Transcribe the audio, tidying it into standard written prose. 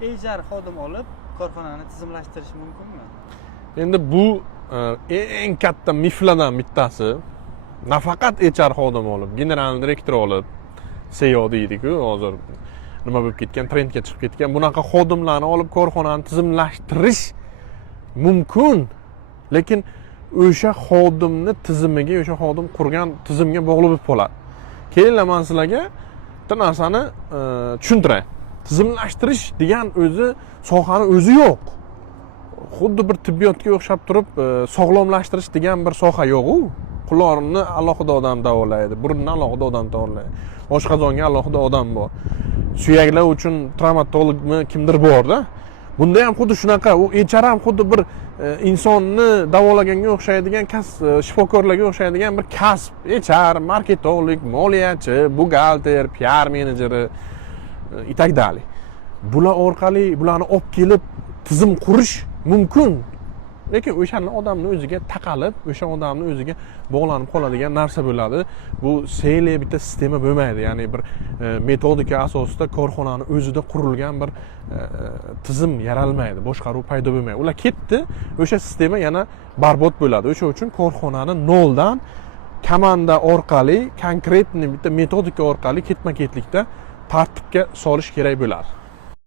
HR xodim olib korxonani tizimlashtirish mumkinmi? Endi bu eng katta miflardan bittasi. Nafaqat HR xodim olib, general direktor olib, CEO deydi-ku, hozir nima bo'lib ketgan, trendga chiqib ketgan bunaqa xodimlarni olib korxonani tizimlashtirish mumkin. Lekin o'sha xodimni tizimiga, o'sha xodim qurgan tizimga bog'liq bo'lib qoladi. Keyin men sizlarga bitta narsani tushuntiray. Tizimlashtirish degan o'zi sohani o'zi yo'q. Xuddi bir tibbiyotga o'xshab turib, sog'lomlashtirish degan bir soha yo'q-ku. Quloqni alohida odam davolaydi, burunni alohida odam davolaydi. Oshqozonga alohida odam bor. Suyaklar uchun travmatologmi kimdir bor-da. Bunda ham xuddi shunaqa, u HR ham xuddi bir insonni davolaganga o'xshaydigan kasb, shifokorlarga o'xshaydigan bir kasb. HR, marketolog, moliyachi, buxgalter, PR menejeri itak dali. Bular orqali bularni olib kelib tizim qurish mumkin. Lekin o'shanni odamni o'ziga taqalib, o'sha odamni o'ziga bog'lanib qoladigan narsa bo'ladi. Bu sele bitta sistema bo'lmaydi. Ya'ni bir metodika asosida korxonani o'zida qurilgan bir tizim yaralmaydi, boshqaruv paydo bo'lmaydi. Ular ketdi, o'sha sistema yana barbod bo'ladi. O'sha uchun korxonani noldan komanda orqali, konkretni bitta metodika orqali ketma-ketlikda tartibga solish kerak bo'ladi.